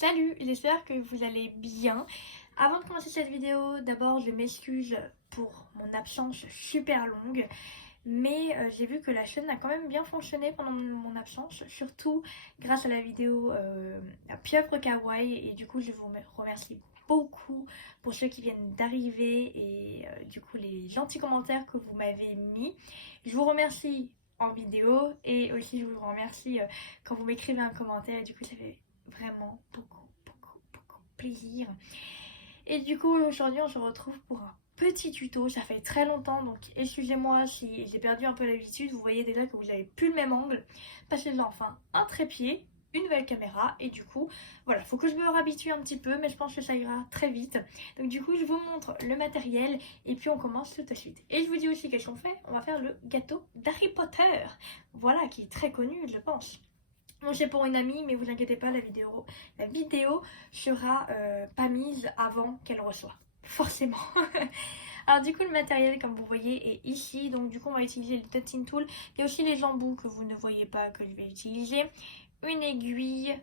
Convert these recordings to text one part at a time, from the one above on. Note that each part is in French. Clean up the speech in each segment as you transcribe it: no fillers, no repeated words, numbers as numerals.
Salut, j'espère que vous allez bien. Avant de commencer cette vidéo, d'abord je m'excuse pour mon absence super longue, mais j'ai vu que la chaîne a quand même bien fonctionné pendant mon absence, surtout grâce à la vidéo à Pieuvre Kawaii, et du coup je vous remercie beaucoup pour ceux qui viennent d'arriver et du coup les gentils commentaires que vous m'avez mis. Je vous remercie en vidéo et aussi je vous remercie quand vous m'écrivez un commentaire, et du coup ça fait vraiment beaucoup plaisir. Et du coup aujourd'hui on se retrouve pour un petit tuto. Ça fait très longtemps, donc excusez-moi si j'ai perdu un peu l'habitude. Vous voyez déjà que vous n'avez plus le même angle parce que j'ai enfin un trépied, une nouvelle caméra, et du coup voilà, faut que je me réhabitue un petit peu, mais je pense que ça ira très vite. Donc du coup je vous montre le matériel et puis on commence tout de suite. Et je vous dis aussi qu'est-ce qu'on fait. On va faire le gâteau d'Harry Potter, voilà, qui est très connu je pense. Bon, c'est pour une amie, mais vous inquiétez pas, la vidéo sera pas mise avant qu'elle reçoive. Forcément. Alors du coup, le matériel, comme vous voyez, est ici. Donc du coup, on va utiliser le tutting tool. Il y a aussi les embouts que vous ne voyez pas, que je vais utiliser. Une aiguille,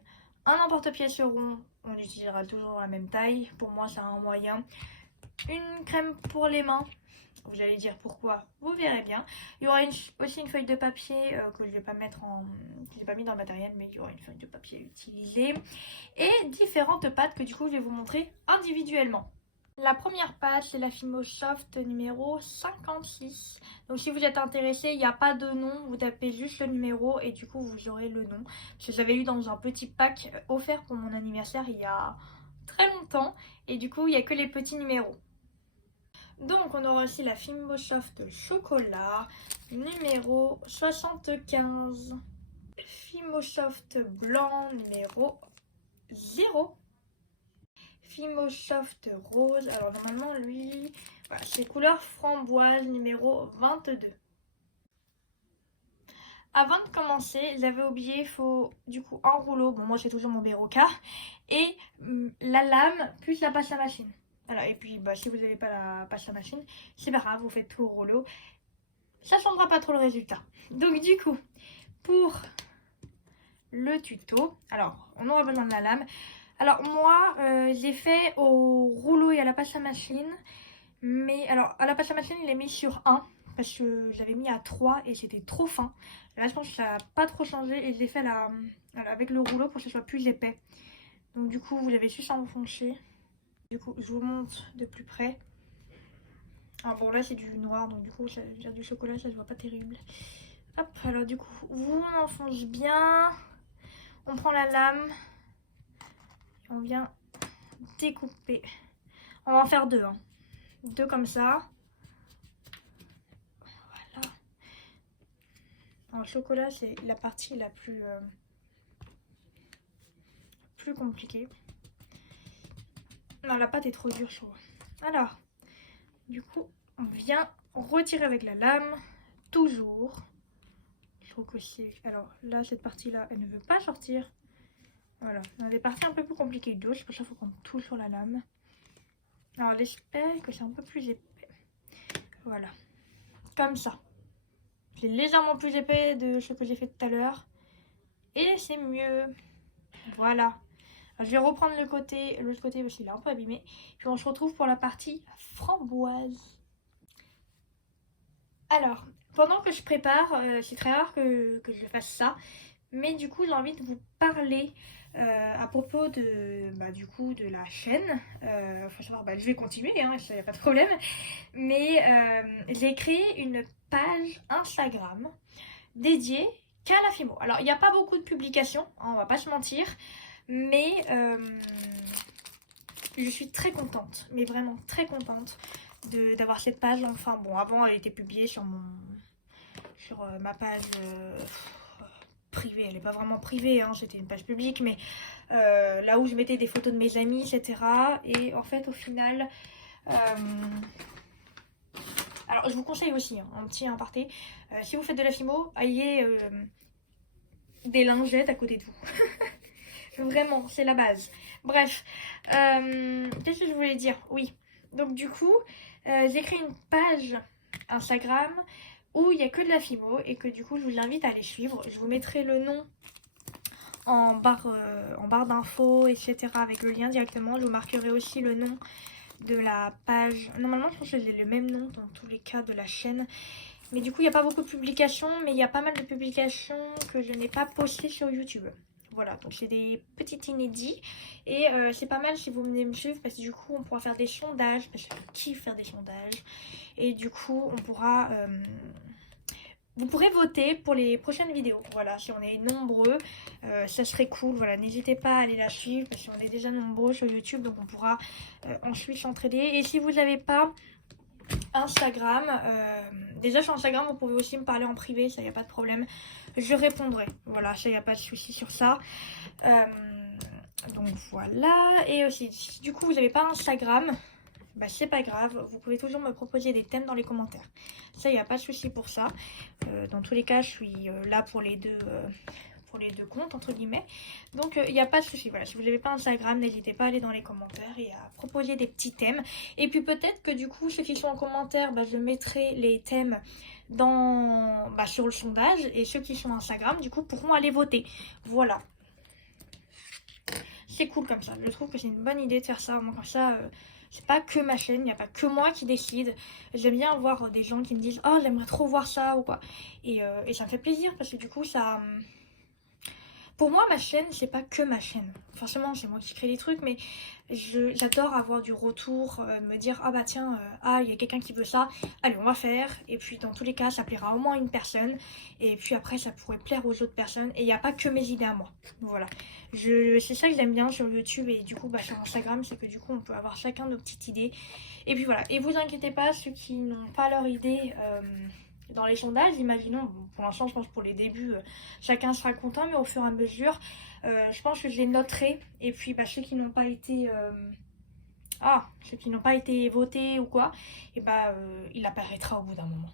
un emporte-pièce rond. On utilisera toujours la même taille. Pour moi, c'est un moyen. Une crème pour les mains. Vous allez dire pourquoi, vous verrez bien. Il y aura aussi une feuille de papier que je vais pas mettre en... Je l'ai pas mis dans le matériel, mais il y aura une feuille de papier utilisée. Et différentes pâtes que du coup je vais vous montrer individuellement. La première pâte, c'est la Fimo Soft numéro 56. Donc si vous êtes intéressé, il n'y a pas de nom, vous tapez juste le numéro et du coup vous aurez le nom. Parce que j'avais eu dans un petit pack offert pour mon anniversaire il y a très longtemps. Et du coup il n'y a que les petits numéros. Donc on aura aussi la Fimo Soft chocolat numéro 75. Fimo Soft blanc numéro 0. Fimo Soft rose, alors normalement lui, voilà, c'est couleur framboise numéro 22. Avant de commencer, j'avais oublié, il faut du coup un rouleau, bon moi j'ai toujours mon Berocca, et la lame plus la pâte à machine. Voilà, et puis si vous n'avez pas la pâte à machine, c'est pas grave, vous faites tout au rouleau. Ça ne changera pas trop le résultat. Donc du coup, pour le tuto, alors on aura besoin de la lame. Alors moi, j'ai fait au rouleau et à la pâte à machine. Mais alors, à la pâte à machine, il est mis sur 1. Parce que j'avais mis à 3 et c'était trop fin. Là, je pense que ça n'a pas trop changé. Et je l'ai fait avec le rouleau pour que ce soit plus épais. Donc du coup, vous avez juste à enfoncer. Du coup, je vous montre de plus près. Alors bon, là, c'est du noir. Donc du coup, j'ai du chocolat, ça se voit pas terrible. Hop, alors du coup, on enfonce bien. On prend la lame. Et on vient découper. On va en faire deux. Hein. Deux comme ça. Voilà. Alors, le chocolat, c'est la partie la plus compliquée. Non, la pâte est trop dure, je trouve. Alors, du coup, on vient retirer avec la lame. Toujours. Je trouve que c'est... Alors là, cette partie-là, elle ne veut pas sortir. Voilà. On a des parties un peu plus compliquées que d'autres. C'est pour ça qu'il faut qu'on touche sur la lame. Alors, j'espère que c'est un peu plus épais. Voilà. Comme ça. C'est légèrement plus épais de ce que j'ai fait tout à l'heure. Et c'est mieux. Voilà. Alors, je vais reprendre l'autre côté parce qu'il est un peu abîmé. Puis on se retrouve pour la partie framboise. Alors, pendant que je prépare, c'est très rare que je fasse ça. Mais du coup, j'ai envie de vous parler à propos du coup, de la chaîne. Faut savoir, je vais continuer, hein, ça n'y a pas de problème. Mais j'ai créé une page Instagram dédiée qu'à la Fimo. Alors, il n'y a pas beaucoup de publications, hein, on va pas se mentir. Mais je suis très contente, mais vraiment très contente d'avoir cette page. Enfin bon, avant elle était publiée sur ma page privée. Elle n'est pas vraiment privée, hein, c'était une page publique, mais là où je mettais des photos de mes amis, etc. Et en fait, au final, alors je vous conseille aussi, hein, un petit aparté, si vous faites de la Fimo, ayez des lingettes à côté de vous. Vraiment, c'est la base. Bref, qu'est-ce que je voulais dire? Oui, donc du coup, j'ai créé une page Instagram où il n'y a que de la Fimo et que du coup, je vous invite à aller suivre. Je vous mettrai le nom en barre d'infos, etc. avec le lien directement. Je vous marquerai aussi le nom de la page. Normalement, je pense que j'ai le même nom dans tous les cas de la chaîne. Mais du coup, il n'y a pas beaucoup de publications, mais il y a pas mal de publications que je n'ai pas postées sur YouTube. Voilà, donc c'est des petits inédits. Et c'est pas mal si vous venez me suivre, parce que du coup, on pourra faire des sondages, parce que je kiffe faire des sondages. Et du coup, on pourra... vous pourrez voter pour les prochaines vidéos. Voilà, si on est nombreux, ça serait cool. Voilà, n'hésitez pas à aller la suivre, parce qu'on est déjà nombreux sur YouTube, donc on pourra ensuite s'entraider. Et si vous n'avez pas Instagram, déjà sur Instagram vous pouvez aussi me parler en privé, ça y a pas de problème, je répondrai, voilà, ça y a pas de souci sur ça. Donc voilà, et aussi si du coup vous n'avez pas Instagram, bah c'est pas grave, vous pouvez toujours me proposer des thèmes dans les commentaires, ça y a pas de souci pour ça. Dans tous les cas je suis là pour les deux comptes entre guillemets, donc il n'y a pas de souci. Voilà, si vous n'avez pas Instagram, n'hésitez pas à aller dans les commentaires et à proposer des petits thèmes, et puis peut-être que du coup ceux qui sont en commentaire, je mettrai les thèmes sur le sondage, et ceux qui sont Instagram du coup pourront aller voter. Voilà, c'est cool comme ça, je trouve que c'est une bonne idée de faire ça. Moi comme ça c'est pas que ma chaîne, il n'y a pas que moi qui décide. J'aime bien avoir des gens qui me disent oh j'aimerais trop voir ça ou quoi, et ça me fait plaisir, parce que du coup ça... Pour moi, ma chaîne, c'est pas que ma chaîne. Forcément, c'est moi qui crée les trucs, mais j'adore avoir du retour, me dire ah bah tiens, il y a quelqu'un qui veut ça, allez on va faire. Et puis dans tous les cas, ça plaira au moins à une personne. Et puis après, ça pourrait plaire aux autres personnes. Et il n'y a pas que mes idées à moi. Voilà. C'est ça que j'aime bien sur YouTube et du coup sur Instagram, c'est que du coup on peut avoir chacun nos petites idées. Et puis voilà. Et vous inquiétez pas, ceux qui n'ont pas leur idée. Dans les sondages, imaginons, pour l'instant je pense pour les débuts, chacun sera content, mais au fur et à mesure, je pense que je les noterai. Et puis ceux qui n'ont pas été ceux qui n'ont pas été votés ou quoi, et il apparaîtra au bout d'un moment.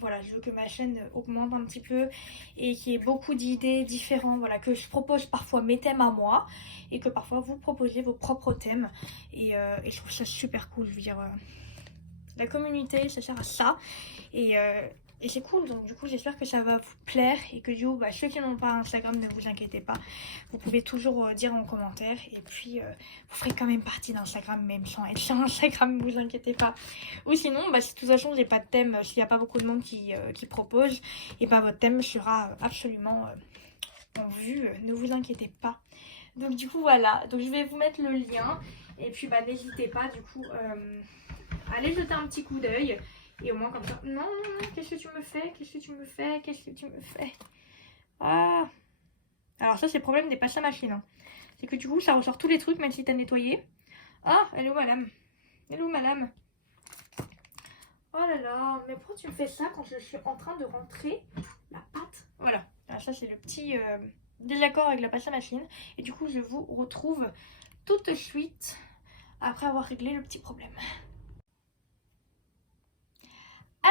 Voilà, je veux que ma chaîne augmente un petit peu et qu'il y ait beaucoup d'idées différentes, voilà, que je propose parfois mes thèmes à moi et que parfois vous proposez vos propres thèmes, et je trouve ça super cool. Je veux dire, la communauté, ça sert à ça, et c'est cool. Donc du coup j'espère que ça va vous plaire, et que du coup ceux qui n'ont pas Instagram, ne vous inquiétez pas, vous pouvez toujours dire en commentaire, et puis vous ferez quand même partie d'Instagram même sans être sur Instagram, ne vous inquiétez pas. Ou sinon si de toute façon j'ai pas de thème, s'il n'y a pas beaucoup de monde qui propose, et votre thème sera absolument en vue, ne vous inquiétez pas. Donc du coup voilà, donc je vais vous mettre le lien, et puis n'hésitez pas du coup allez jeter un petit coup d'œil, et au moins comme ça... Non, non, non, qu'est-ce que tu me fais? Qu'est-ce que tu me fais? Qu'est-ce que tu me fais? Ah. Alors ça c'est le problème des passes à machine, hein. C'est que du coup ça ressort tous les trucs même si t'as nettoyé. Ah, elle est où madame? Elle est où madame? Oh là là, mais pourquoi tu me fais ça quand je suis en train de rentrer la pâte? Voilà, alors ça c'est le petit désaccord avec la passe à machine. Et du coup je vous retrouve tout de suite après avoir réglé le petit problème.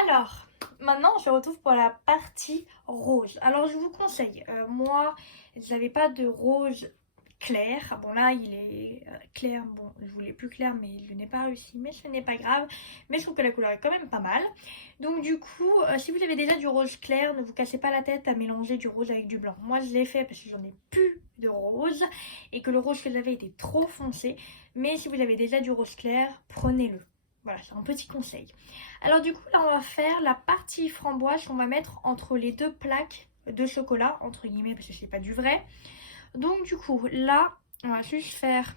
Alors, maintenant on se retrouve pour la partie rose. Alors je vous conseille, moi je n'avais pas de rose clair. Bon là il est clair, bon je voulais plus clair mais je n'ai pas réussi, mais ce n'est pas grave. Mais je trouve que la couleur est quand même pas mal. Donc du coup, si vous avez déjà du rose clair, ne vous cassez pas la tête à mélanger du rose avec du blanc. Moi je l'ai fait parce que j'en ai plus de rose et que le rose que j'avais était trop foncé. Mais si vous avez déjà du rose clair, prenez-le. Voilà, c'est un petit conseil. Alors du coup, là, on va faire la partie framboise qu'on va mettre entre les deux plaques de chocolat, entre guillemets, parce que c'est pas du vrai. Donc du coup, là, on va juste faire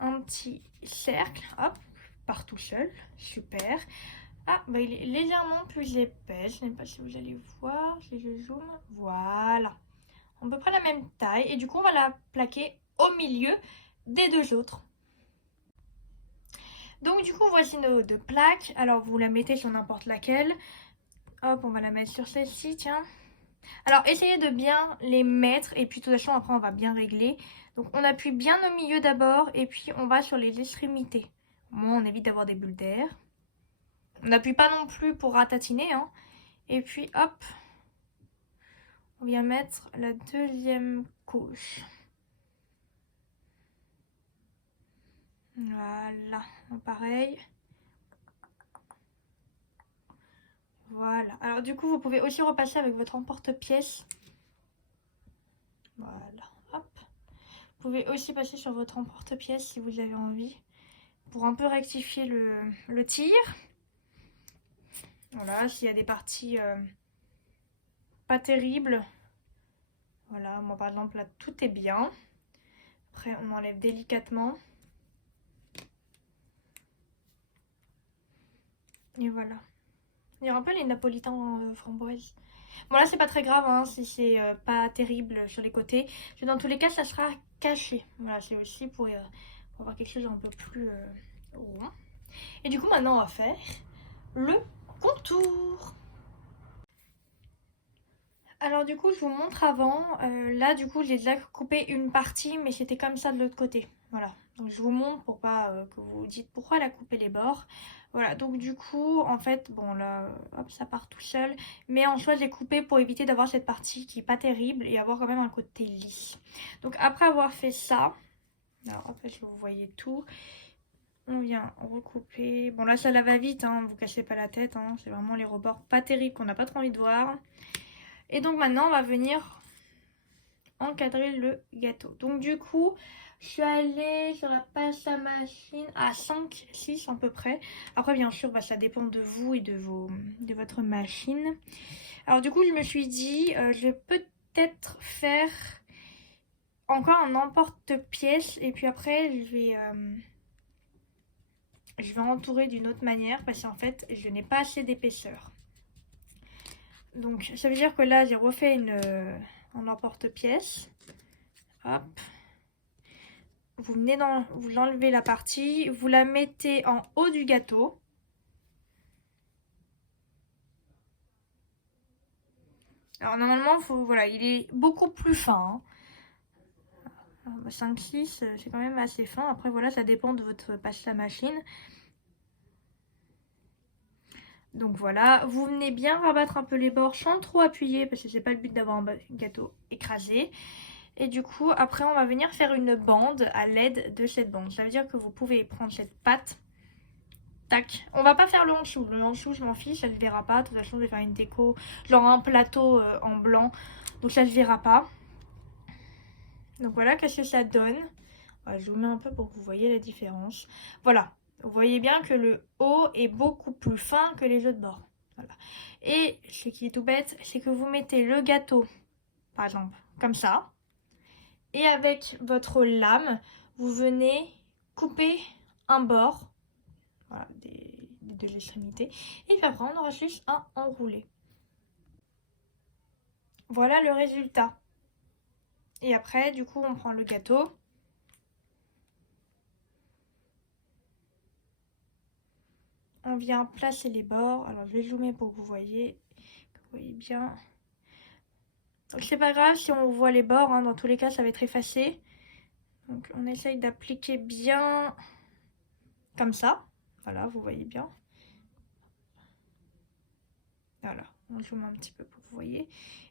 un petit cercle, hop, part tout seul, super. Ah, il est légèrement plus épais, je ne sais pas si vous allez voir, si je zoome, voilà. À peu près la même taille, et du coup, on va la plaquer au milieu des deux autres. Donc du coup voici nos deux plaques. Alors vous la mettez sur n'importe laquelle. Hop, on va la mettre sur celle-ci, tiens. Alors essayez de bien les mettre, et puis de toute façon après on va bien régler. Donc on appuie bien au milieu d'abord, et puis on va sur les extrémités. Au moins on évite d'avoir des bulles d'air. On n'appuie pas non plus pour ratatiner, hein. Et puis hop, on vient mettre la deuxième couche. Voilà, pareil. Voilà. Alors du coup, vous pouvez aussi repasser avec votre emporte-pièce. Voilà, hop. Vous pouvez aussi passer sur votre emporte-pièce si vous avez envie, pour un peu rectifier le tir. Voilà, s'il y a des parties pas terribles. Voilà, moi par exemple là tout est bien. Après on enlève délicatement. Et voilà. Il y aura un peu les napolitains framboises. Bon là c'est pas très grave hein, si c'est pas terrible sur les côtés. Dans tous les cas ça sera caché. Voilà, c'est aussi pour avoir quelque chose un peu plus rond. Et du coup maintenant on va faire le contour. Alors du coup je vous montre avant. Là du coup j'ai déjà coupé une partie mais c'était comme ça de l'autre côté. Voilà. Donc je vous montre pour pas que vous vous dites pourquoi elle a coupé les bords. Voilà, donc du coup, en fait, bon là, hop, ça part tout seul. Mais en soi, j'ai coupé pour éviter d'avoir cette partie qui est pas terrible et avoir quand même un côté lisse. Donc après avoir fait ça, alors en fait, vous voyez tout. On vient recouper. Bon là, ça la va vite, hein, vous cassez pas la tête. Hein, c'est vraiment les rebords pas terribles qu'on n'a pas trop envie de voir. Et donc maintenant, on va venir encadrer le gâteau. Donc du coup, je suis allée sur la pâte à machine à 5-6 à peu près. Après bien sûr ça dépend de vous et de votre machine. Alors du coup je me suis dit je vais peut-être faire encore un emporte-pièce et puis après je vais entourer d'une autre manière parce qu'en fait je n'ai pas assez d'épaisseur. Donc ça veut dire que là j'ai refait un emporte-pièce. Hop. Vous enlevez la partie, vous la mettez en haut du gâteau. Alors normalement, voilà, il est beaucoup plus fin. Hein. 5-6, c'est quand même assez fin. Après voilà, ça dépend de votre pâte à machine. Donc voilà, vous venez bien rabattre un peu les bords sans trop appuyer parce que c'est pas le but d'avoir un gâteau écrasé. Et du coup, après on va venir faire une bande à l'aide de cette bande. Ça veut dire que vous pouvez prendre cette pâte. Tac, on va pas faire le hanchou. Le hanchou, je m'en fiche, ça se verra pas. De toute façon, je vais faire une déco, genre un plateau en blanc. Donc ça se verra pas. Donc voilà, qu'est-ce que ça donne. Voilà, je vous mets un peu pour que vous voyez la différence. Voilà, vous voyez bien que le haut est beaucoup plus fin que les autres bords. Voilà. Et ce qui est tout bête, c'est que vous mettez le gâteau, par exemple, comme ça. Et avec votre lame, vous venez couper un bord. Voilà, des deux extrémités. Et puis après, on aura juste un enroulé. Voilà le résultat. Et après, du coup, on prend le gâteau. On vient placer les bords. Alors, je vais zoomer pour que vous voyez bien. Donc, c'est pas grave si on voit les bords. Hein, dans tous les cas, ça va être effacé. Donc, on essaye d'appliquer bien comme ça. Voilà, vous voyez bien. Voilà, on zoome un petit peu pour que vous voyez.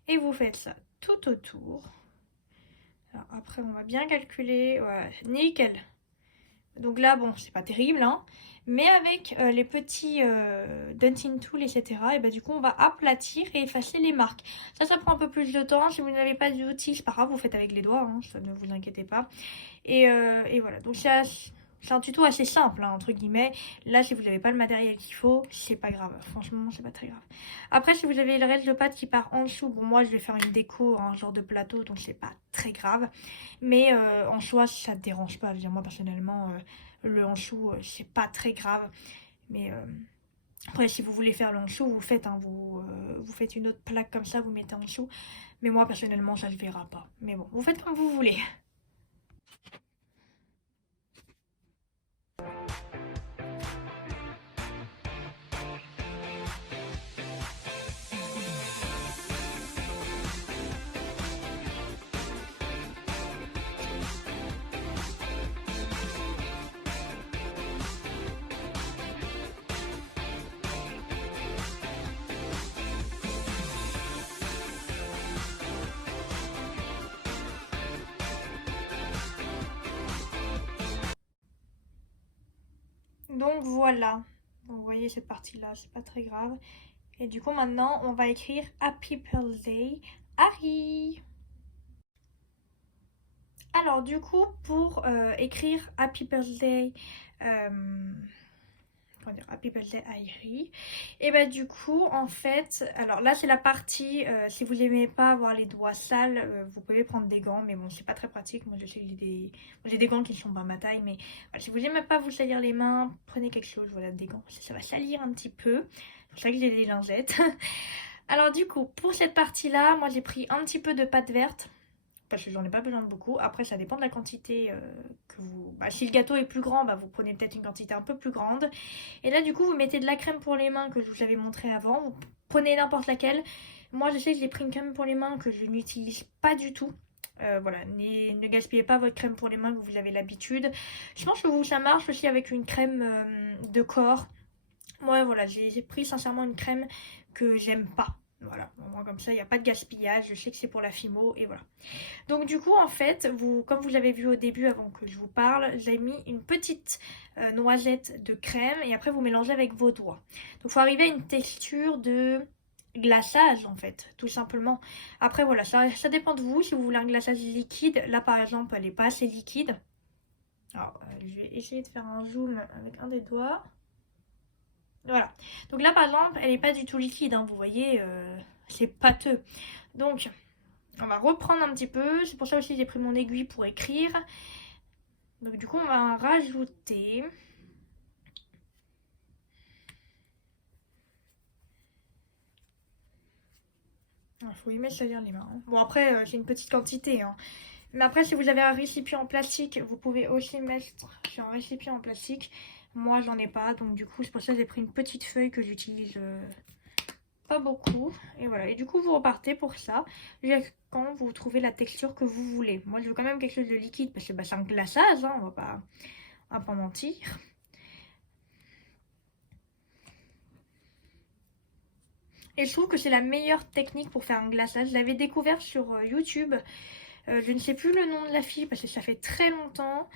Et vous faites ça tout autour. Alors, après, on va bien calculer. Voilà, nickel. Donc là, bon, c'est pas terrible, hein. Mais avec les petits Dancing Tools, etc., et bah, du coup, on va aplatir et effacer les marques. Ça prend un peu plus de temps. Si vous n'avez pas d'outils, c'est pas grave, vous faites avec les doigts, hein, ça ne vous inquiétez pas. Et voilà, donc c'est un tuto assez simple, hein, entre guillemets. Là, si vous n'avez pas le matériel qu'il faut, c'est pas grave. Franchement, c'est pas très grave. Après, si vous avez le reste de pâte qui part en dessous, bon, moi, je vais faire une déco, un genre de plateau, donc c'est pas très grave. Mais en soi, ça ne dérange pas. Je veux dire, moi, personnellement, le hanchou, c'est pas très grave. Mais après, si vous voulez faire le hanchou, vous faites, hein, vous faites une autre plaque comme ça, vous mettez en dessous. Mais moi, personnellement, ça ne se verra pas. Mais bon, vous faites comme vous voulez. Donc voilà, vous voyez cette partie-là, c'est pas très grave. Et du coup maintenant, on va écrire Happy Birthday Harry. Alors du coup, pour écrire Happy Birthday, comment dire, Happy Birthday Airi, et bah du coup, en fait, alors là c'est la partie, si vous n'aimez pas avoir les doigts sales, vous pouvez prendre des gants, mais bon, c'est pas très pratique. Moi je sais que j'ai des gants qui sont pas ma taille, mais voilà, si vous n'aimez pas vous salir les mains, prenez quelque chose, voilà, des gants, ça va salir un petit peu. C'est pour ça que j'ai des lingettes. Alors du coup, pour cette partie-là, moi j'ai pris un petit peu de pâte verte parce que j'en ai pas besoin de beaucoup. Après, ça dépend de la quantité que vous... Bah, si le gâteau est plus grand, bah, vous prenez peut-être une quantité un peu plus grande. Et là, du coup, vous mettez de la crème pour les mains que je vous avais montré avant. Vous prenez n'importe laquelle. Moi, je sais que j'ai pris une crème pour les mains que je n'utilise pas du tout. Voilà, ne gaspillez pas votre crème pour les mains que vous avez l'habitude. Je pense que ça marche aussi avec une crème de corps. Moi, voilà, j'ai pris sincèrement une crème que j'aime pas. Voilà, au moins comme ça, il n'y a pas de gaspillage. Je sais que c'est pour la fimo et voilà. Donc du coup, en fait, comme vous l'avez vu au début avant que je vous parle, j'ai mis une petite noisette de crème et après vous mélangez avec vos doigts. Donc il faut arriver à une texture de glaçage en fait, tout simplement. Après voilà, ça dépend de vous. Si vous voulez un glaçage liquide, là par exemple, elle n'est pas assez liquide. Alors, je vais essayer de faire un zoom avec un des doigts. Voilà. Donc là, par exemple, elle n'est pas du tout liquide, hein, vous voyez, c'est pâteux. Donc, on va reprendre un petit peu. C'est pour ça aussi que j'ai pris mon aiguille pour écrire. Donc du coup, on va en rajouter. Il faut y mettre salir les mains. Hein. Bon, après, c'est une petite quantité. Hein. Mais après, si vous avez un récipient en plastique, vous pouvez aussi mettre sur un récipient en plastique. Moi, j'en ai pas. Donc du coup, c'est pour ça que j'ai pris une petite feuille que j'utilise pas beaucoup. Et voilà. Et du coup, vous repartez pour ça. Jusqu'à quand vous trouvez la texture que vous voulez. Moi, je veux quand même quelque chose de liquide parce que bah, c'est un glaçage. Hein, on va pas mentir. Et je trouve que c'est la meilleure technique pour faire un glaçage. Je l'avais découvert sur YouTube. Je ne sais plus le nom de la fille parce que ça fait très longtemps.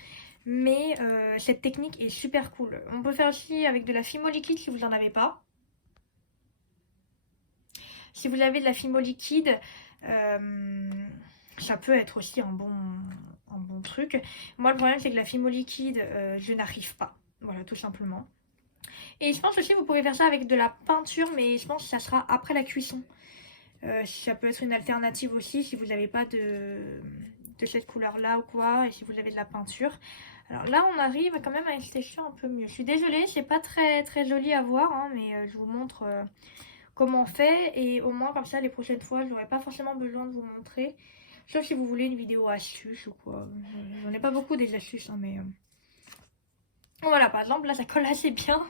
Mais cette technique est super cool. On peut faire aussi avec de la fimo liquide si vous n'en avez pas. Si vous avez de la fimo liquide, ça peut être aussi un bon truc. Moi, le problème, c'est que la fimo liquide, je n'arrive pas. Voilà, tout simplement. Et je pense aussi que vous pouvez faire ça avec de la peinture, mais je pense que ça sera après la cuisson. Ça peut être une alternative aussi si vous n'avez pas de cette couleur-là ou quoi, et si vous avez de la peinture. Alors là, on arrive quand même à une texture un peu mieux. Je suis désolée, c'est pas très très joli à voir, hein, mais je vous montre comment on fait, et au moins comme ça, les prochaines fois, je n'aurai pas forcément besoin de vous montrer. Sauf si vous voulez une vidéo astuce ou quoi. J'en ai pas beaucoup des astuces, hein, mais... Voilà, par exemple, là, ça colle assez bien.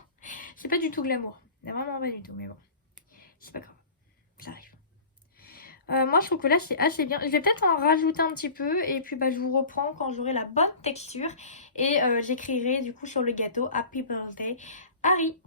C'est pas du tout glamour. C'est vraiment pas du tout, mais bon. C'est pas grave. Ça arrive. Moi, je trouve que là, c'est assez bien. Je vais peut-être en rajouter un petit peu. Et puis, bah, je vous reprends quand j'aurai la bonne texture. Et j'écrirai, du coup, sur le gâteau Happy Birthday Harry.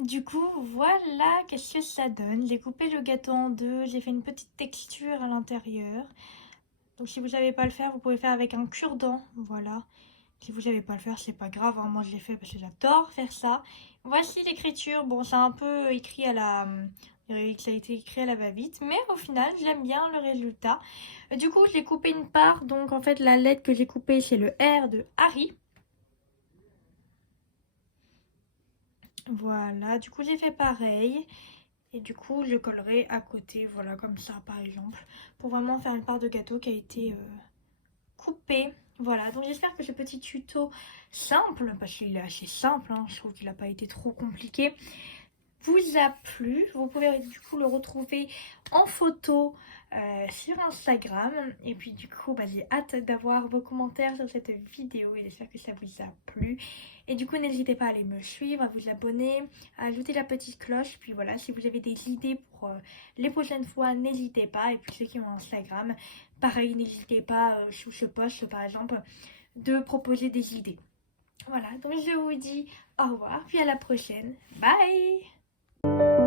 Du coup, voilà qu'est-ce que ça donne. J'ai coupé le gâteau en deux, j'ai fait une petite texture à l'intérieur. Donc si vous savez pas le faire, vous pouvez faire avec un cure-dent, voilà. Si vous savez pas le faire, c'est pas grave, hein. Moi je l'ai fait parce que j'adore faire ça. Voici l'écriture, bon c'est un peu écrit à la... Ça a été écrit à la va-vite, mais au final j'aime bien le résultat. Du coup, j'ai coupé une part, donc en fait la lettre que j'ai coupée c'est le R de Harry. Voilà, du coup j'ai fait pareil. Et du coup je collerai à côté, voilà comme ça par exemple. Pour vraiment faire une part de gâteau qui a été couper. Voilà, donc j'espère que ce petit tuto simple, parce qu'il est assez simple, hein, je trouve qu'il n'a pas été trop compliqué, vous a plu. Vous pouvez du coup le retrouver en photo sur Instagram. Et puis du coup, j'ai hâte d'avoir vos commentaires sur cette vidéo et j'espère que ça vous a plu. Et du coup, n'hésitez pas à aller me suivre, à vous abonner, à ajouter la petite cloche. Puis voilà, si vous avez des idées pour les prochaines fois, n'hésitez pas. Et puis ceux qui ont Instagram, pareil, n'hésitez pas sous ce post par exemple de proposer des idées. Voilà, donc je vous dis au revoir, puis à la prochaine. Bye!